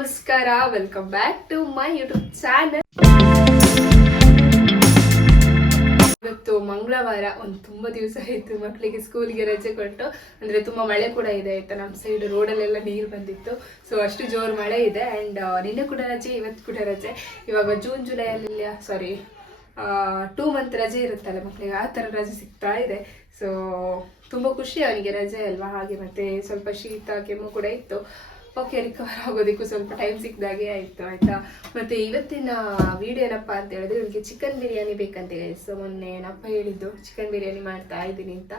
ನಮಸ್ಕಾರ, welcome back to my YouTube channel. ಇವತ್ತು ಮಂಗಳವಾರ, ತುಂಬಾ ದಿವಸ ಆಯ್ತು ಮಕ್ಕಳಿಗೆ ಸ್ಕೂಲ್ಗೆ ರಜೆ ಕೊಟ್ಟು. ಅಂದ್ರೆ ತುಂಬಾ ಮಳೆ ಕೂಡ ಇದೆ ಆಯ್ತಾ, ನಮ್ಮ ಸೈಡ್ ರೋಡಲ್ಲೆಲ್ಲ ನೀರು ಬಂದಿತ್ತು. ಸೊ ಅಷ್ಟು ಜೋರು ಮಳೆ ಇದೆ. ಅಂಡ್ ನಿನ್ನೆ ಕೂಡ ರಜೆ, ಇವತ್ತು ಕೂಡ ರಜೆ. ಇವಾಗ ಜೂನ್ ಜುಲೈಯಲ್ಲಿ 2 ಮಂತ್ ರಜೆ ಇರುತ್ತಲ್ಲ ಮಕ್ಕಳಿಗೆ, ಆ ಥರ ರಜೆ ಸಿಗ್ತಾ ಇದೆ. ಸೊ ತುಂಬ ಖುಷಿ ಅವನಿಗೆ ರಜೆ ಅಲ್ವಾ. ಹಾಗೆ ಮತ್ತೆ ಸ್ವಲ್ಪ ಶೀತ ಕೆಮ್ಮು ಕೂಡ ಇತ್ತು. ಓಕೆ, ರಿಕವರ್ ಆಗೋದಕ್ಕೂ ಸ್ವಲ್ಪ ಟೈಮ್ ಸಿಕ್ಕಿದಾಗೆ ಆಯಿತು ಆಯಿತಾ. ಮತ್ತು ಇವತ್ತಿನ ವಿಡಿಯೋ ಏನಪ್ಪ ಅಂತ ಹೇಳಿದ್ರೆ, ಇವನಿಗೆ ಚಿಕನ್ ಬಿರಿಯಾನಿ ಬೇಕಂತ ಹೇಳಿ. ಸೊ ಮೊನ್ನೆ ನಪ್ಪ ಹೇಳಿದ್ದು ಚಿಕನ್ ಬಿರಿಯಾನಿ ಮಾಡ್ತಾ ಇದ್ದೀನಿ ಅಂತ.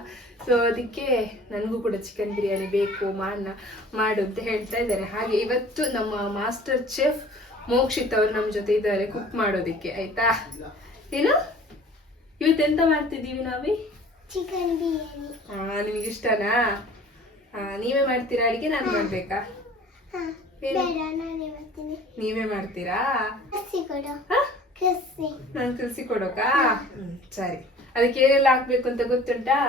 ಸೊ ಅದಕ್ಕೆ ನನಗೂ ಕೂಡ ಚಿಕನ್ ಬಿರಿಯಾನಿ ಬೇಕು, ಮಾಡು ಅಂತ ಹೇಳ್ತಾ ಇದ್ದಾರೆ. ಹಾಗೆ ಇವತ್ತು ನಮ್ಮ ಮಾಸ್ಟರ್ ಚೆಫ್ ಮೋಕ್ಷಿತ್ ಅವರು ನಮ್ಮ ಜೊತೆ ಇದ್ದಾರೆ ಕುಕ್ ಮಾಡೋದಕ್ಕೆ ಆಯಿತಾ. ಏನು ಇವತ್ತೆಂತ ಮಾಡ್ತಿದ್ದೀವಿ ನಾವೇ? ಚಿಕನ್ ಬಿರಿಯಾನಿ. ನಿಮಗೆ ಇಷ್ಟನಾ? ನೀವೇ ಮಾಡ್ತೀರಾ ಅಡಿಗೆ, ನಾನು ಮಾಡ್ಬೇಕಾ? ನೀವೇ ಮಾಡ್ತೀರಾ? ನಾನು ಕಲಿಸಿ ಕೊಡೋಕಾ? ಸರಿ. ಅದಕ್ಕೆ ಏನೆಲ್ಲ ಹಾಕ್ಬೇಕು ಅಂತ ಗೊತ್ತುಂಟಾ?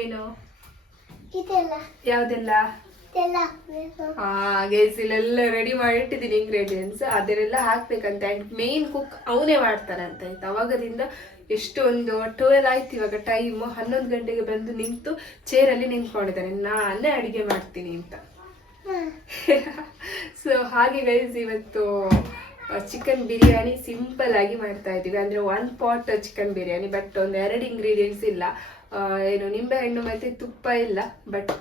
ಏನು ಯಾವ್ದೆಲ್ಲ? ಗೈಸ್, ಇಲ್ಲೆಲ್ಲ ರೆಡಿ ಮಾಡಿ ಇಟ್ಟಿದ್ದೀನಿ ಇಂಗ್ರೀಡಿಯೆಂಟ್ಸ್. ಅದನ್ನೆಲ್ಲ ಹಾಕ್ಬೇಕಂತ. ಅಂಡ್ ಮೇನ್ ಕುಕ್ ಅವನೇ ಮಾಡ್ತಾನಂತ ಆಯ್ತು. ಅವಾಗದಿಂದ ಎಷ್ಟೊಂದು 12 ಆಯ್ತು ಇವಾಗ ಟೈಮ್. 11 ಗಂಟೆಗೆ ಬಂದು ನಿಂತು ಚೇರಲ್ಲಿ ನಿಂತ್ಕೊಂಡಿದ್ದಾನೆ, ನಾನೇ ಅಡಿಗೆ ಮಾಡ್ತೀನಿ ಅಂತ. ಸೊ ಹಾಗೆ ಗೈಸ್, ಇವತ್ತು ಚಿಕನ್ ಬಿರಿಯಾನಿ ಸಿಂಪಲ್ ಆಗಿ ಮಾಡ್ತಾ ಇದ್ದೀವಿ. ಅಂದ್ರೆ 1 ಪಾಟ್ ಚಿಕನ್ ಬಿರಿಯಾನಿ, ಬಟ್ ಒಂದು 2 ಇಂಗ್ರೀಡಿಯೆಂಟ್ಸ್ ಇಲ್ಲ. ಏನು ನಿಂಬೆಹಣ್ಣು ಮತ್ತೆ ತುಪ್ಪ ಇಲ್ಲ, ಬಟ್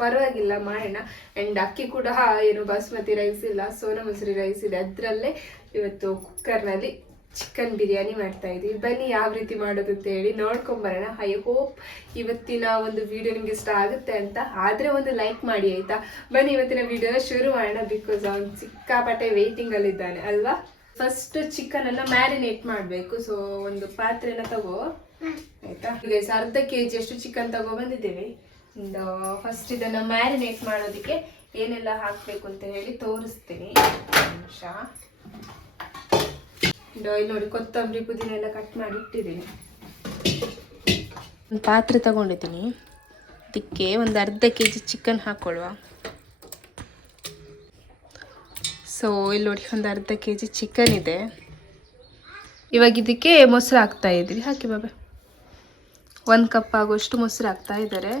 ಪರವಾಗಿಲ್ಲ ಮಾಡೋಣ. ಅಂಡ್ ಅಕ್ಕಿ ಕೂಡ ಏನು ಬಾಸ್ಮತಿ ರೈಸ್ ಇಲ್ಲ, ಸೋನಾ ಮಸೂರಿ ರೈಸ್ ಇದೆ. ಅದರಲ್ಲೇ ಇವತ್ತು ಕುಕ್ಕರ್ನಲ್ಲಿ ಚಿಕನ್ ಬಿರಿಯಾನಿ ಮಾಡ್ತಾ ಇದ್ದೀವಿ. ಬನ್ನಿ ಯಾವ ರೀತಿ ಮಾಡೋದು ಅಂತ ಹೇಳಿ ನೋಡ್ಕೊಂಬರೋಣ. ಐ ಹೋಪ್ ಇವತ್ತಿನ ಒಂದು ವಿಡಿಯೋ ನಿಮ್ಗೆ ಇಷ್ಟ ಆಗುತ್ತೆ ಅಂತ. ಆದರೆ ಒಂದು ಲೈಕ್ ಮಾಡಿ ಆಯ್ತಾ. ಬನ್ನಿ ಇವತ್ತಿನ ವಿಡಿಯೋನ ಶುರು ಮಾಡೋಣ. ಬಿಕಾಸ್ ಅವ್ನು ಸಿಕ್ಕಾಪಟ್ಟೆ ವೇಟಿಂಗಲ್ಲಿ ಇದ್ದಾನೆ ಅಲ್ವಾ. ಫಸ್ಟ್ ಚಿಕನ್ ಅನ್ನ ಮ್ಯಾರಿನೇಟ್ ಮಾಡಬೇಕು. ಸೊ ಒಂದು ಪಾತ್ರೆನ ತಗೋ ಆಯ್ತಾ. ಈಗ ಅರ್ಧ kg ಅಷ್ಟು ಚಿಕನ್ ತಗೋ ಬಂದಿದ್ದೇವೆ. ಫಸ್ಟ್ ಇದನ್ನ ಮ್ಯಾರಿನೇಟ್ ಮಾಡೋದಕ್ಕೆ ಏನೆಲ್ಲ ಹಾಕ್ಬೇಕು ಅಂತ ಹೇಳಿ ತೋರಿಸ್ತೀನಿ. ನಿಮಿಷ. ಇಲ್ಲಿ ನೋಡಿ, ಕೊತ್ತಂಬರಿ ಪುದೀನ ಎಲ್ಲ ಕಟ್ ಮಾಡಿ ಇಟ್ಟಿದ್ದೀನಿ. ಒಂದು ಪಾತ್ರೆ ತಗೊಂಡಿದ್ದೀನಿ. ಅದಕ್ಕೆ ಒಂದು ಅರ್ಧ kg ಚಿಕನ್ ಹಾಕ್ಕೊಳ್ಳುವ. ಸೊ ಇಲ್ಲಿ ನೋಡಿ, ಒಂದು ಅರ್ಧ kg ಚಿಕನ್ ಇದೆ. ಇವಾಗ ಇದಕ್ಕೆ ಮೊಸರು ಹಾಕ್ತಾ ಇದ್ದೀವಿ. ಹಾಕಿ ಬಾಬಾ. 1 ಕಪ್ ಆಗುವಷ್ಟು ಮೊಸರು ಹಾಕ್ತಾ ಇದ್ದಾರೆ.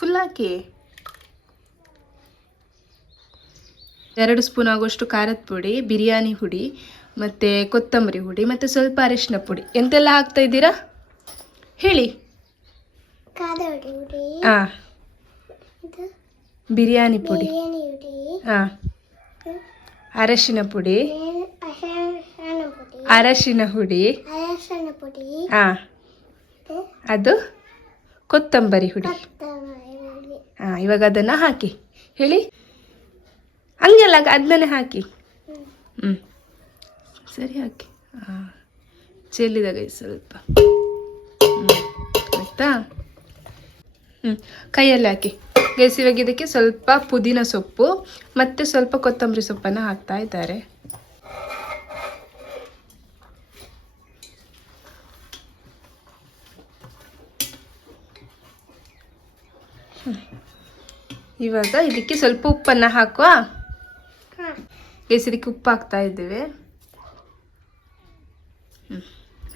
ಫುಲ್ ಹಾಕಿ. 2 ಸ್ಪೂನ್ ಆಗುವಷ್ಟು ಖಾರದ ಪುಡಿ, ಬಿರಿಯಾನಿ ಹುಡಿ, ಮತ್ತು ಕೊತ್ತಂಬರಿ ಹುಡಿ, ಮತ್ತು ಸ್ವಲ್ಪ ಅರಿಶಿನ ಪುಡಿ. ಎಂತೆಲ್ಲ ಹಾಕ್ತಾ ಇದ್ದೀರಾ ಹೇಳಿ? ಹಾಂ, ಬಿರಿಯಾನಿ ಪುಡಿ, ಹಾಂ, ಅರಶಿನ ಪುಡಿ, ಅರಶಿನ ಹುಡಿ, ಹಾಂ, ಅದು ಕೊತ್ತಂಬರಿ ಹುಡಿ. ಹಾಂ, ಇವಾಗ ಅದನ್ನು ಹಾಕಿ ಹೇಳಿ. ಹಂಗೆಲ್ಲ ಅದನ್ನೇ ಹಾಕಿ. ಸರಿ, ಹಾಕಿ. ಹಾಂ, ಚೆಲ್ಲಿದಾಗ ಸ್ವಲ್ಪ ಆಯಿತಾ. ಕೈಯಲ್ಲಿ ಹಾಕಿ ಗೈಸ್. ಇವಾಗ ಇದಕ್ಕೆ ಸ್ವಲ್ಪ ಪುದೀನ ಸೊಪ್ಪು ಮತ್ತು ಸ್ವಲ್ಪ ಕೊತ್ತಂಬರಿ ಸೊಪ್ಪನ್ನು ಹಾಕ್ತಾ ಇದ್ದಾರೆ. ಇವಾಗ ಇದಕ್ಕೆ ಸ್ವಲ್ಪ ಉಪ್ಪನ್ನು ಹಾಕುವ ಗೈಸ್. ಇದಕ್ಕೆ ಉಪ್ಪು ಹಾಕ್ತಾ ಇದ್ದೇವೆ.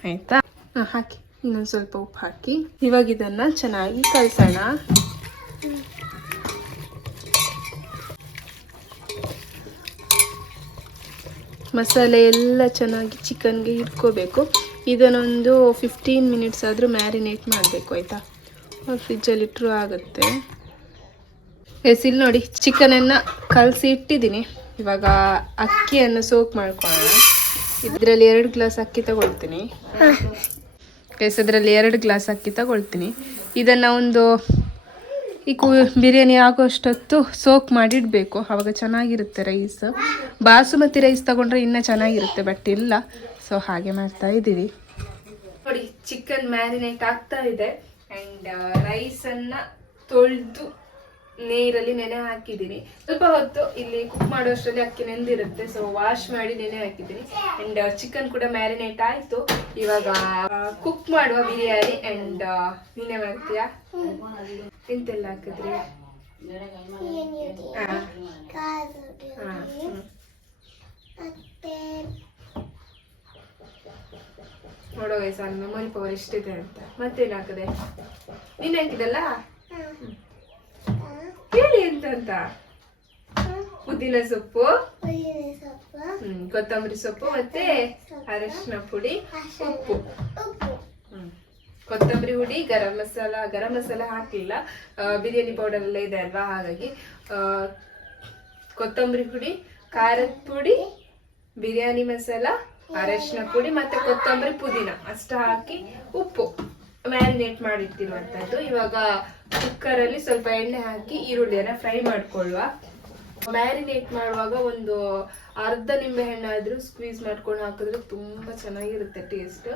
ಆಯಿತಾ. ಹಾಂ, ಹಾಕಿ. ಇನ್ನೊಂದು ಸ್ವಲ್ಪ ಉಪ್ಪು ಹಾಕಿ ಇವಾಗ ಇದನ್ನು ಚೆನ್ನಾಗಿ ಕಲಸೋಣ. ಮಸಾಲೆ ಎಲ್ಲ ಚೆನ್ನಾಗಿ ಚಿಕನ್ಗೆ ಹಿಡ್ಕೋಬೇಕು. ಇದನ್ನೊಂದು 15 ಮಿನಿಟ್ಸ್ ಆದರೂ ಮ್ಯಾರಿನೇಟ್ ಮಾಡಬೇಕು ಆಯಿತಾ. ಫ್ರಿಜ್ಜಲ್ಲಿ ಇಟ್ಟರು ಆಗುತ್ತೆ. ಇಲ್ಲಿ ನೋಡಿ, ಚಿಕನನ್ನು ಕಲಸಿ ಇಟ್ಟಿದ್ದೀನಿ. ಇವಾಗ ಅಕ್ಕಿಯನ್ನು ಸೋಕ್ ಮಾಡ್ಕೊಳ್ಳೋಣ. ಇದರಲ್ಲಿ 2 ಗ್ಲಾಸ್ ಅಕ್ಕಿ ತಗೊಳ್ತೀನಿ. ಇದರಲ್ಲಿ 2 ಗ್ಲಾಸ್ ಅಕ್ಕಿ ತಗೊಳ್ತೀನಿ. ಇದನ್ನು ಒಂದು ಬಿರಿಯಾನಿ ಆಗೋಷ್ಟೊತ್ತು ಸೋಕ್ ಮಾಡಿ ಇಡಬೇಕು. ಆವಾಗ ಚೆನ್ನಾಗಿರುತ್ತೆ ರೈಸ್. ಬಾಸುಮತಿ ರೈಸ್ ತಗೊಂಡ್ರೆ ಇನ್ನೂ ಚೆನ್ನಾಗಿರುತ್ತೆ, ಬಟ್ ಇಲ್ಲ. ಸೊ ಹಾಗೆ ಮಾಡ್ತಾ ಇದ್ದೀವಿ ನೋಡಿ. ಚಿಕನ್ ಮ್ಯಾರಿನೇಟ್ ಆಗ್ತಾ ಇದೆ. ಆ್ಯಂಡ್ ರೈಸನ್ನು ತೊಳೆದು ನೀರಲ್ಲಿ ನೆನೆ ಹಾಕಿದ್ದೀನಿ. ಸ್ವಲ್ಪ ಹೊತ್ತು ಇಲ್ಲಿ ಕುಕ್ ಮಾಡುವಷ್ಟರಲ್ಲಿ ಅಕ್ಕಿ ನೆಂದಿರುತ್ತೆ. ಸೊ ವಾಶ್ ಮಾಡಿ ನೆನೆ ಹಾಕಿದ್ದೀನಿ. ಆ್ಯಂಡ್ ಚಿಕನ್ ಕೂಡ ಮ್ಯಾರಿನೇಟ್ ಆಯಿತು. ಇವಾಗ ಕುಕ್ ಮಾಡುವ ಬಿರಿಯಾನಿ. ಆ್ಯಂಡ್ ನೀನೇ ಮಾಡ್ತೀಯಾ? ಎಂತೆಲ್ಲ ಹಾಕಿದ್ರಿ? ಬಿರಿಯಾನಿ ಹುಡಿ ಹಾ. ಖಾರದ ಹಾ, ಹುಡಿ ಮತ್ತೆ ನೋಡೋ ಸಣ್ಣ ಮೆಮೊರಿ ಪವರ್ ಎಷ್ಟಿದೆ ಅಂತ. ಮತ್ತೇನ್ ಹಾಕದೆ? ನೀನ್ ಹಾಕಿದಲ್ಲ ಹೇಳಿ ಎಂತ ಪುದೀನ ಸೊಪ್ಪು, ಹುಳಿನ ಸೊಪ್ಪು ಕೊತ್ತಂಬರಿ ಸೊಪ್ಪು ಮತ್ತೆ ಅರಶಿನ ಪುಡಿ, ಉಪ್ಪು. ಉಪ್ಪು ಕೊತ್ತಂಬರಿ ಹುಡಿ, ಗರಂ ಮಸಾಲ ಹಾಕಿಲ್ಲ, ಬಿರಿಯಾನಿ ಪೌಡರ್ ಎಲ್ಲ ಇದೆ ಅಲ್ವಾ, ಹಾಗಾಗಿ ಕೊತ್ತಂಬರಿ ಹುಡಿ, ಖಾರದ ಪುಡಿ, ಬಿರಿಯಾನಿ ಮಸಾಲ, ಅರಶಿನ ಪುಡಿ ಮತ್ತೆ ಕೊತ್ತಂಬರಿ ಪುದೀನ ಅಷ್ಟ ಹಾಕಿ ಉಪ್ಪು ಮ್ಯಾರಿನೇಟ್ ಮಾಡಿಟ್ಟಿರುವಂತದ್ದು. ಇವಾಗ ಕುಕ್ಕರ್ ಅಲ್ಲಿ ಸ್ವಲ್ಪ ಎಣ್ಣೆ ಹಾಕಿ ಈರುಳ್ಳಿಯನ್ನ ಫ್ರೈ ಮಾಡ್ಕೊಳ್ಳುವ. ಮ್ಯಾರಿನೇಟ್ ಮಾಡುವಾಗ ಒಂದು ಅರ್ಧ ನಿಂಬೆ ಹಣ್ಣಾದ್ರೂ ಸ್ಕ್ವೀಸ್ ಮಾಡ್ಕೊಂಡು ಹಾಕಿದ್ರೆ ತುಂಬಾ ಚೆನ್ನಾಗಿರುತ್ತೆ ಟೇಸ್ಟ್.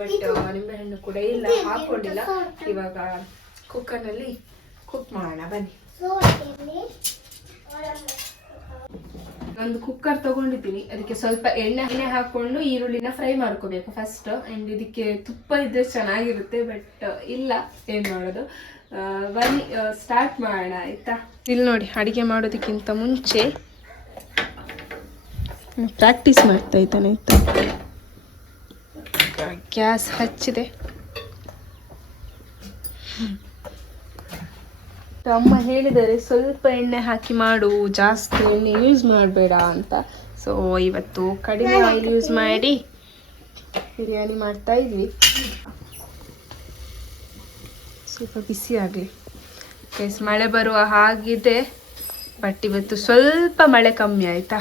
ಬಟ್ ನಿಂಬೆ ಹಣ್ಣು ಕೂಡ ಇಲ್ಲ, ಹಾಕೊಂಡಿಲ್ಲ. ಇವಾಗ ಕುಕ್ಕರ್ ನಲ್ಲಿ ಕುಕ್ ಮಾಡೋಣ ಬನ್ನಿ. ಒಂದು ಕುಕ್ಕರ್ ತಗೊಂಡಿದ್ದೀನಿ, ಅದಕ್ಕೆ ಸ್ವಲ್ಪ ಎಣ್ಣೆ ಹಾಕೊಂಡು ಈರುಳ್ಳಿನ ಫ್ರೈ ಮಾಡ್ಕೋಬೇಕು ಫಸ್ಟ್. ಅಂಡ್ ಇದಕ್ಕೆ ತುಪ್ಪ ಇದ್ರೆ ಚೆನ್ನಾಗಿರುತ್ತೆ, ಬಟ್ ಇಲ್ಲ, ಏನ್ ಮಾಡೋದು. ಬನ್ನಿ ಸ್ಟಾರ್ಟ್ ಮಾಡೋಣ ಆಯ್ತಾ. ಇಲ್ಲಿ ನೋಡಿ, ಅಡಿಗೆ ಮಾಡೋದಕ್ಕಿಂತ ಮುಂಚೆ ಪ್ರಾಕ್ಟೀಸ್ ಮಾಡ್ತಾ ಇದ್ದಾನೆ ಆಯ್ತಾ. ಗ್ಯಾಸ್ ಹಚ್ಚಿದೆ. ಅಮ್ಮ ಹೇಳಿದರೆ ಸ್ವಲ್ಪ ಎಣ್ಣೆ ಹಾಕಿ ಮಾಡು, ಜಾಸ್ತಿ ಎಣ್ಣೆ ಯೂಸ್ ಮಾಡಬೇಡ ಅಂತ. ಸೊ ಇವತ್ತು ಕಡಿಮೆ ಆಯಿಲ್ ಯೂಸ್ ಮಾಡಿ ಬಿರಿಯಾನಿ ಮಾಡ್ತಾ ಇದ್ವಿ. ಸ್ವಲ್ಪ ಬಿಸಿ ಆಗಲಿ ಗೈಸ್. ಮಳೆ ಬರುವ ಹಾಗಿದೆ, ಬಟ್ ಇವತ್ತು ಸ್ವಲ್ಪ ಮಳೆ ಕಮ್ಮಿ ಆಯ್ತಾ.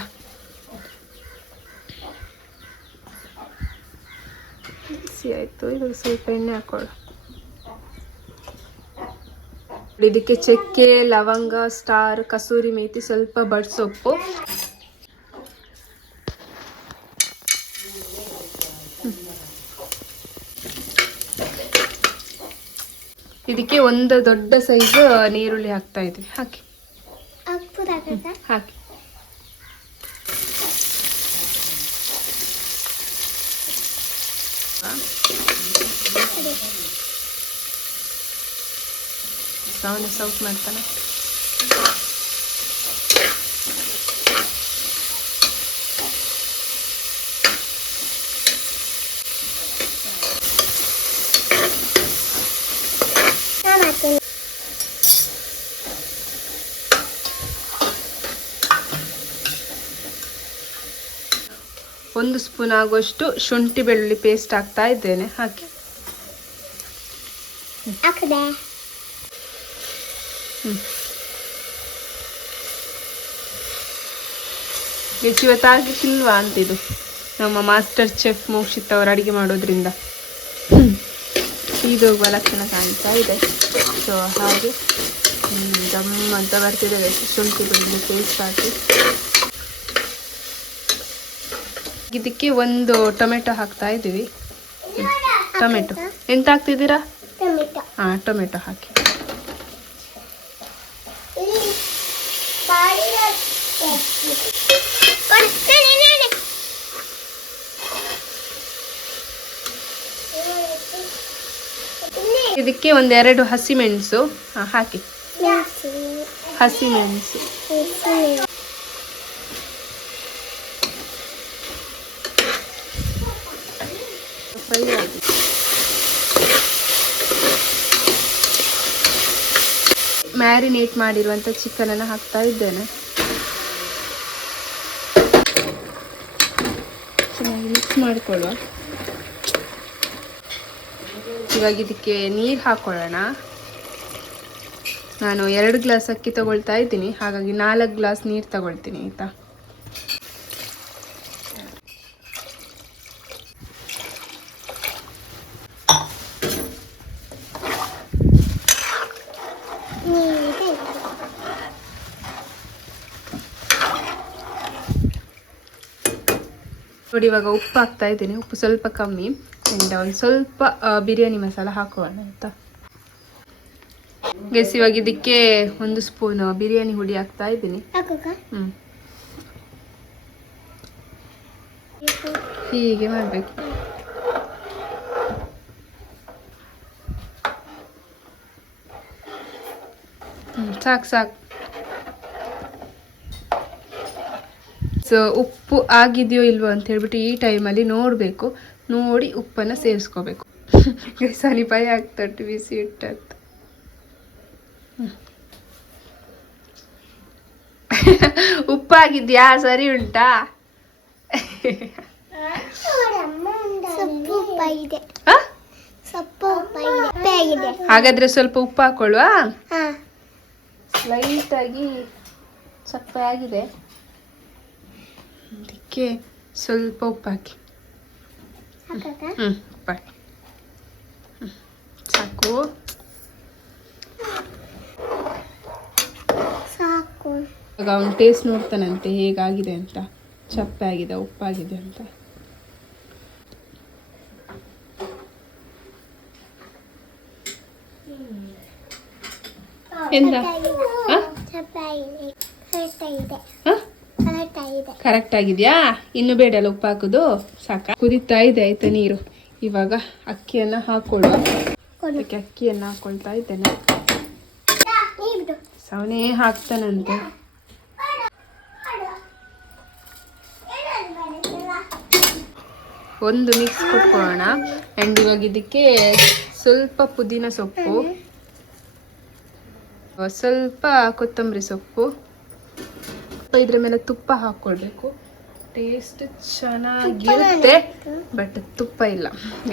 ಬಿಸಿ ಆಯ್ತು. ಇವಾಗ ಸ್ವಲ್ಪ ಎಣ್ಣೆ ಹಾಕೊಳ್ಳು. ಇದಕ್ಕೆ ಚಕ್ಕೆ, ಲವಂಗ, ಸ್ಟಾರ್, ಕಸೂರಿ ಮೇಥಿ, ಸ್ವಲ್ಪ ಬಡ್ಸೊಪ್ಪು, ಇದಕ್ಕೆ ಒಂದು ದೊಡ್ಡ ಸೈಜ್ ನೀರುಳ್ಳಿ ಹಾಕ್ತಾ ಇದ್ವಿ. ಹಾಕಿ ಹಾಕಿ ಸೌಟ್ ಮಾಡ್ತಾನೆ. ಒಂದು ಸ್ಪೂನ್ ಆಗುವಷ್ಟು ಶುಂಠಿ ಬೆಳ್ಳುಳ್ಳಿ ಪೇಸ್ಟ್ ಹಾಕ್ತಾ ಇದ್ದೇನೆ. ಹಾಕಿ ಇವತ್ತಾಗಿಲ್ವಾ ಅಂತಿದು ನಮ್ಮ ಮಾಸ್ಟರ್ ಚೆಫ್ ಮೋಕ್ಷಿತ್ ಅವರು ಅಡಿಗೆ ಮಾಡೋದ್ರಿಂದ ಹೋಗುವ ಲಕ್ಷಣ ಕಾಣ್ತಾ ಇದೆ. ಸೊ ಹಾಗೆ ದಮ್ ಅಂತ ಬರ್ತಿದೆ. ಶುಂಠಿ ಬೆಳ್ಳುಳ್ಳಿ ಪೇಸ್ಟ್ ಹಾಕಿ ಇದಕ್ಕೆ ಒಂದು ಟೊಮೆಟೊ ಹಾಕ್ತಾ ಇದ್ದೀವಿ. ಟೊಮೆಟೊ ಎಂತ ಹಾಕ್ತಿದ್ದೀರಾ? ಹಾಂ, ಟೊಮೆಟೊ ಹಾಕಿ. ಇದಕ್ಕೆ ಒಂದೆರಡು ಹಸಿಮೆಣಸು ಹಾಕಿ. ಹಸಿಮೆಣಸು ಫ್ರೈ ಆಗಿ. ಮ್ಯಾರಿನೇಟ್ ಮಾಡಿರುವಂಥ ಚಿಕನನ್ನು ಹಾಕ್ತಾ ಇದ್ದೇನೆ. ಚೆನ್ನಾಗಿ ಮಿಕ್ಸ್ ಮಾಡಿಕೊಳ್ಳುವ. ಇವಾಗ ಇದಕ್ಕೆ ನೀರು ಹಾಕೊಳ್ಳೋಣ. ನಾನು 2 ಗ್ಲಾಸ್ ಅಕ್ಕಿ ತಗೊಳ್ತಾ ಇದ್ದೀನಿ, ಹಾಗಾಗಿ 4 ಗ್ಲಾಸ್ ನೀರು ತಗೊಳ್ತೀನಿ ಆಯಿತಾ. ನೋಡಿ, ಇವಾಗ ಉಪ್ಪು ಹಾಕ್ತಾ ಇದ್ದೀನಿ. ಉಪ್ಪು ಸ್ವಲ್ಪ ಕಮ್ಮಿ. ಆ್ಯಂಡ್ ಒಂದು ಸ್ವಲ್ಪ ಬಿರಿಯಾನಿ ಮಸಾಲ ಹಾಕೋಣ ಆಯಿತಾ. ಗೈಸ್, ಇವಾಗ ಇದಕ್ಕೆ 1 ಸ್ಪೂನ್ ಬಿರಿಯಾನಿ ಹುಡಿ ಹಾಕ್ತಾ ಇದ್ದೀನಿ. ಹೀಗೆ ಮಾಡಬೇಕು. ಸಾಕು ಸಾಕು. ಸೊ ಉಪ್ಪು ಆಗಿದೆಯೋ ಇಲ್ವೋ ಅಂತ ಹೇಳ್ಬಿಟ್ಟು ಈ ಟೈಮಲ್ಲಿ ನೋಡಬೇಕು, ನೋಡಿ ಉಪ್ಪನ್ನು ಸೇರಿಸ್ಕೋಬೇಕು. ಸರಿ ಭಯ ಆಗ್ತಟ್ಟು ಬಿಸಿ ಇಟ್ಟದ್ದು. ಉಪ್ಪಾಗಿದ್ಯಾ? ಸರಿ ಉಂಟಾ? ಹಾಗಾದ್ರೆ ಸ್ವಲ್ಪ ಉಪ್ಪು ಹಾಕೊಳ್ಳುವ. ಲೈಟ್ ಆಗಿ ಸಪ್ಪೆ ಆಗಿದೆ, ಅದಕ್ಕೆ ಸ್ವಲ್ಪ ಉಪ್ಪು ಹಾಕಿ. ಉಪ್ಪು ಹಾಕಿ ಸಾಕು ಸಾಕು. ಇವಾಗ ಅವ್ನು ಟೇಸ್ಟ್ ನೋಡ್ತಾನಂತೆ ಹೇಗಾಗಿದೆ ಅಂತ, ಚಪ್ಪೆ ಆಗಿದೆ ಉಪ್ಪಾಗಿದೆ ಅಂತ. ಎಂತ ಕರೆಕ್ಟ್ ಆಗಿದೆಯಾ? ಇನ್ನು ಬೇಡ ಅಲ್ಲ ಉಪ್ಪು ಹಾಕೋದು? ಸಾಕ? ಕುದೀತಾ ಇದೆ ಆಯ್ತಾ ನೀರು. ಇವಾಗ ಅಕ್ಕಿಯನ್ನು ಹಾಕೊಳ್ಳುವ. ಅದಕ್ಕೆ ಅಕ್ಕಿಯನ್ನು ಹಾಕೊಳ್ತಾ ಇದ್ದೇನೆ. ಸವನೇ ಹಾಕ್ತಾನಂತೆ. ಒಂದು ಮಿಕ್ಸ್ ಕೊಟ್ಕೊಳ್ಳೋಣ. ಆ್ಯಂಡ್ ಇವಾಗ ಇದಕ್ಕೆ ಸ್ವಲ್ಪ ಪುದೀನ ಸೊಪ್ಪು, ಸ್ವಲ್ಪ ಕೊತ್ತಂಬರಿ ಸೊಪ್ಪು, ಇದ್ರ ಮೇಲೆ ತುಪ್ಪ ಹಾಕ್ಕೊಳ್ಬೇಕು. ಟೇಸ್ಟ್ ಚೆನ್ನಾಗಿರುತ್ತೆ, ಬಟ್ ತುಪ್ಪ ಇಲ್ಲ.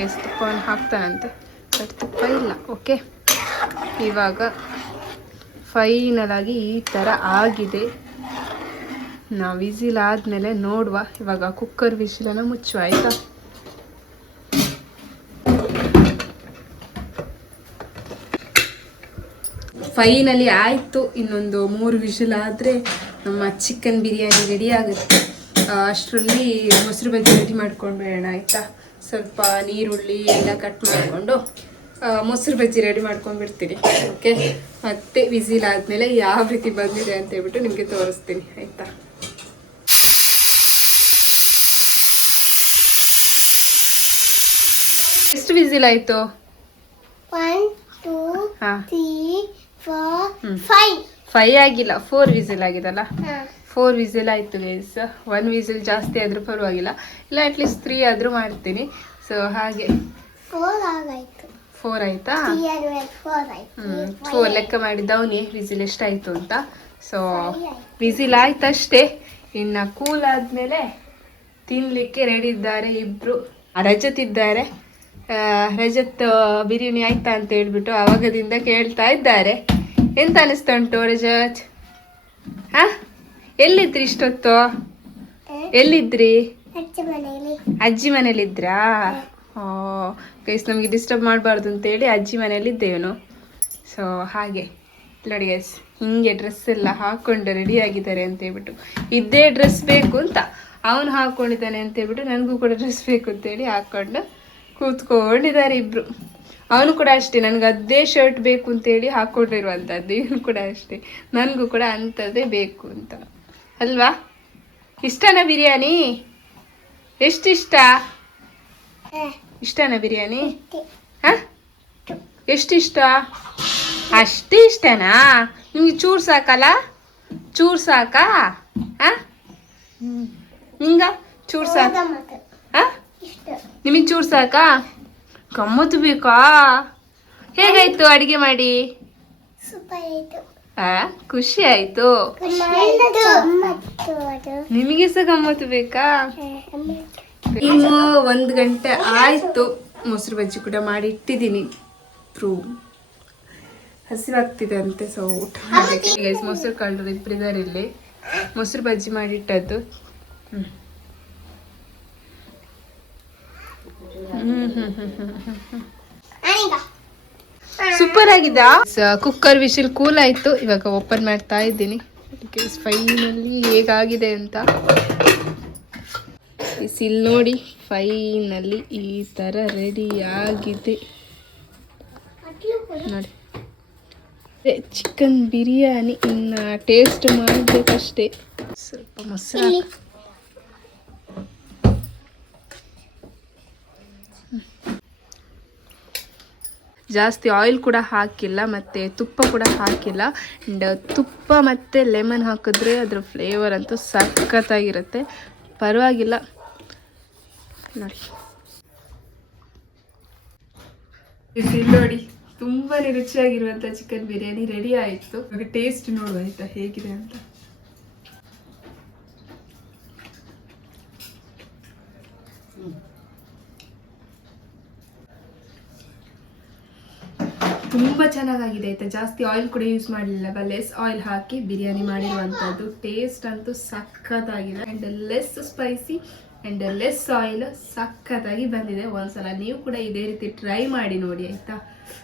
ಎಸ್ ತುಪ್ಪವನ್ನು ಹಾಕ್ತಾನಂತೆ, ಬಟ್ ತುಪ್ಪ ಇಲ್ಲ. ಓಕೆ, ಇವಾಗ ಫೈನಲ್ ಆಗಿ ಈ ಥರ ಆಗಿದೆ. ನಾವು ವಿಸಿಲ್ ಆದಮೇಲೆ ನೋಡುವ. ಇವಾಗ ಕುಕ್ಕರ್ ವಿಸಿಲನ್ನು ಮುಚ್ಚುವ ಆಯಿತಾ? ಫೈನಲಿ ಆಯಿತು. ಇನ್ನೊಂದು 3 ವಿಷಲ್ ಆದರೆ ನಮ್ಮ ಚಿಕನ್ ಬಿರಿಯಾನಿ ರೆಡಿ ಆಗುತ್ತೆ. ಅಷ್ಟರಲ್ಲಿ ಮೊಸರು ಬಜ್ಜಿ ರೆಡಿ ಮಾಡ್ಕೊಂಡು ಬೇಡ ಆಯಿತಾ? ಸ್ವಲ್ಪ ನೀರುಳ್ಳಿ ಎಲ್ಲ ಕಟ್ ಮಾಡಿಕೊಂಡು ಮೊಸರು ಬಜ್ಜಿ ರೆಡಿ ಮಾಡ್ಕೊಂಡು ಬಿಡ್ತೀನಿ. ಓಕೆ, ಮತ್ತೆ ವಿಸಿಲ್ ಆದಮೇಲೆ ಯಾವ ರೀತಿ ಬಂದಿದೆ ಅಂತ ಹೇಳ್ಬಿಟ್ಟು ನಿಮಗೆ ತೋರಿಸ್ತೀನಿ ಆಯಿತಾ? ಎಷ್ಟು ವಿಸಿಲ್ ಆಯಿತು? 1 2 ಹಾಂ 3 4 5 5 ಆಗಿಲ್ಲ, 4 ವಿಸಿಲ್ ಆಗಿದಲ್ಲ. 4 ವಿಸಿಲ್ ಆಯಿತು ಗೈಸ್. 1 ವಿಸಿಲ್ ಜಾಸ್ತಿ ಆದರೂ ಪರವಾಗಿಲ್ಲ, ಇಲ್ಲ ಅಟ್ಲೀಸ್ಟ್ 3 ಆದರೂ ಮಾಡ್ತೀನಿ. ಸೊ ಹಾಗೆ 4 ಆಯಿತಾ? 4 ಲೆಕ್ಕ ಮಾಡಿದ್ದವನೇ ವಿಸಿಲ್ ಎಷ್ಟಾಯಿತು ಅಂತ. ಸೊ ವಿಸಿಲ್ ಆಯ್ತಷ್ಟೇ. ಇನ್ನು ಕೂಲ್ ಆದಮೇಲೆ ತಿನ್ನಲಿಕ್ಕೆ ರೆಡಿ ಇದ್ದಾರೆ ಇಬ್ಬರು. ರಜತ್ ಇದ್ದಾರೆ. ರಜತ್ ಬಿರಿಯಾನಿ ಆಯ್ತಾ ಅಂತ ಹೇಳ್ಬಿಟ್ಟು ಆವಾಗದಿಂದ ಕೇಳ್ತಾ ಇದ್ದಾರೆ. ಎಂತ ಅನಿಸ್ತಾ ಉಂಟು ರಜತ್? ಹಾಂ, ಎಲ್ಲಿದ್ರಿ ಇಷ್ಟೊತ್ತು? ಎಲ್ಲಿದ್ರಿ? ಅಜ್ಜಿ ಮನೇಲಿದ್ರಾ? ಓ ಗೈಸ್, ನಮಗೆ ಡಿಸ್ಟರ್ಬ್ ಮಾಡಬಾರ್ದು ಅಂತೇಳಿ ಅಜ್ಜಿ ಮನೇಲಿದ್ದೇವನು. ಸೊ ಹಾಗೆ ನೋಡಿ ಗೈಸ್, ಹಿಂಗೆ ಡ್ರೆಸ್ ಎಲ್ಲ ಹಾಕ್ಕೊಂಡು ರೆಡಿ ಆಗಿದ್ದಾರೆ ಅಂತ ಹೇಳ್ಬಿಟ್ಟು. ಇದ್ದೇ ಡ್ರೆಸ್ ಬೇಕು ಅಂತ ಅವನು ಹಾಕ್ಕೊಂಡಿದ್ದಾನೆ ಅಂತ ಹೇಳ್ಬಿಟ್ಟು ನನಗೂ ಕೂಡ ಡ್ರೆಸ್ ಬೇಕು ಅಂತೇಳಿ ಹಾಕ್ಕೊಂಡು ಕೂತ್ಕೊಂಡಿದ್ದಾರೆ ಇಬ್ಬರು. ಅವನು ಕೂಡ ಅಷ್ಟೇ, ನನಗೆ ಅದೇ ಶರ್ಟ್ ಬೇಕು ಅಂತೇಳಿ ಹಾಕ್ಕೊಂಡಿರುವಂಥದ್ದು. ಇವನು ಕೂಡ ಅಷ್ಟೇ, ನನಗೂ ಕೂಡ ಅಂಥದ್ದೇ ಬೇಕು ಅಂತ. ಅಲ್ವಾ? ಇಷ್ಟನಾ ಬಿರಿಯಾನಿ? ಎಷ್ಟಿಷ್ಟ? ಇಷ್ಟನಾ ಬಿರಿಯಾನಿ? ಹಾಂ, ಎಷ್ಟಿಷ್ಟ? ಅಷ್ಟೇ ಇಷ್ಟನಾ? ನಿಮಗೆ ಚೂರು ಸಾಕಲ್ಲ? ಚೂರು ಸಾಕಾ? ಹಾಂ, ನಿಂಗ ಚೂರು ಸಾಕ? ಹಾಂ, ನಿಮಗೆ ಚೂರು ಸಾಕಾ? ಗಮ್ಮತ್ತು ಬೇಕಾ? ಹೇಗಾಯ್ತು ಅಡಿಗೆ ಮಾಡಿ? ಖುಷಿ ಆಯ್ತು. ನಿಮಗೆ ಸಹ ಗಮ್ಮತ್ತು ಬೇಕಾ? ಇನ್ನು 1 ಗಂಟೆ ಆಯ್ತು. ಮೊಸರು ಬಜ್ಜಿ ಕೂಡ ಮಾಡಿ ಇಟ್ಟಿದ್ದೀನಿ. ಹಸಿವಾಗ್ತಿದೆ ಅಂತೆ, ಸೊ ಊಟ ಮಾಡಬೇಕು. ಗೈಸ್, ಮೊಸರು ಕಳ್ಳರು ಇಬ್ಬರಿದ್ದಾರೆ ಇಲ್ಲಿ. ಮೊಸರು ಬಜ್ಜಿ ಮಾಡಿಟ್ಟದ್ದು. ಸೂಪರ್ ಆಗಿದ. ಕುಕ್ಕರ್ ವಿಶಿಲ್ ಕೂಲ್ ಆಯ್ತು. ಇವಾಗ ಓಪನ್ ಮಾಡ್ತಾ ಇದ್ದೀನಿ. ಫೈನಲಿ ಹೇಗಾಗಿದೆ ಅಂತ ವಿಸಿಲ್ ನೋಡಿ. ಫೈನಲಿ ಈ ತರ ರೆಡಿ ಆಗಿದೆ ನೋಡಿ. ಚಿಕನ್ ಬಿರಿಯಾನಿ ಇನ್ನು ಟೇಸ್ಟ್ ಮಾಡಬೇಕಷ್ಟೇ. ಸ್ವಲ್ಪ ಮೊಸರು ಜಾಸ್ತಿ ಆಯಿಲ್ ಕೂಡ ಹಾಕಿಲ್ಲ ಮತ್ತು ತುಪ್ಪ ಕೂಡ ಹಾಕಿಲ್ಲ. ಆ್ಯಂಡ್ ತುಪ್ಪ ಮತ್ತು ಲೆಮನ್ ಹಾಕಿದ್ರೆ ಅದರ ಫ್ಲೇವರ್ ಅಂತೂ ಸಖತ್ತಾಗಿರುತ್ತೆ. ಪರವಾಗಿಲ್ಲ ನೋಡಿ. ಇಲ್ಲಿ ನೋಡಿ ತುಂಬಾ ರುಚಿಯಾಗಿರುವಂಥ ಚಿಕನ್ ಬಿರಿಯಾನಿ ರೆಡಿ ಆಯಿತು. ಇವಾಗ ಟೇಸ್ಟ್ ನೋಡುವ ಆಯಿತಾ ಹೇಗಿದೆ ಅಂತ. ತುಂಬ ಚೆನ್ನಾಗಿದೆ ಆಯಿತಾ. ಜಾಸ್ತಿ ಆಯಿಲ್ ಕೂಡ ಯೂಸ್ ಮಾಡಲಿಲ್ಲ, ಲೆಸ್ ಆಯಿಲ್ ಹಾಕಿ ಬಿರಿಯಾನಿ ಮಾಡಿರುವಂಥದ್ದು. ಟೇಸ್ಟ್ ಅಂತೂ ಸಖತ್ತಾಗಿದೆ and less spicy and less oil. ಸಖತ್ತಾಗಿ ಬಂದಿದೆ. ಒಂದ್ಸಲ ನೀವು ಕೂಡ ಇದೇ ರೀತಿ ಟ್ರೈ ಮಾಡಿ ನೋಡಿ ಆಯಿತಾ.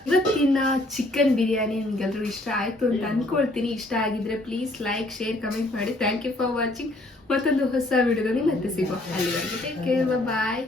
ಇವತ್ತಿನ ಚಿಕನ್ ಬಿರಿಯಾನಿ ನಿಮಗೆಲ್ಲರೂ ಇಷ್ಟ ಆಯಿತು ಅಂತ ಅಂದ್ಕೊಳ್ತೀನಿ. ಇಷ್ಟ ಆಗಿದ್ರೆ ಪ್ಲೀಸ್ ಲೈಕ್, ಶೇರ್, ಕಮೆಂಟ್ ಮಾಡಿ. Thank you for watching. ಮತ್ತೊಂದು ಹೊಸ ವಿಡಿಯೋದಲ್ಲಿ ಮತ್ತೆ ಸಿಗುವ. ಅಲ್ಲಿವರೆಗೆ ಟೇಕ್ ಕೇರ್, ಬಾಯ್.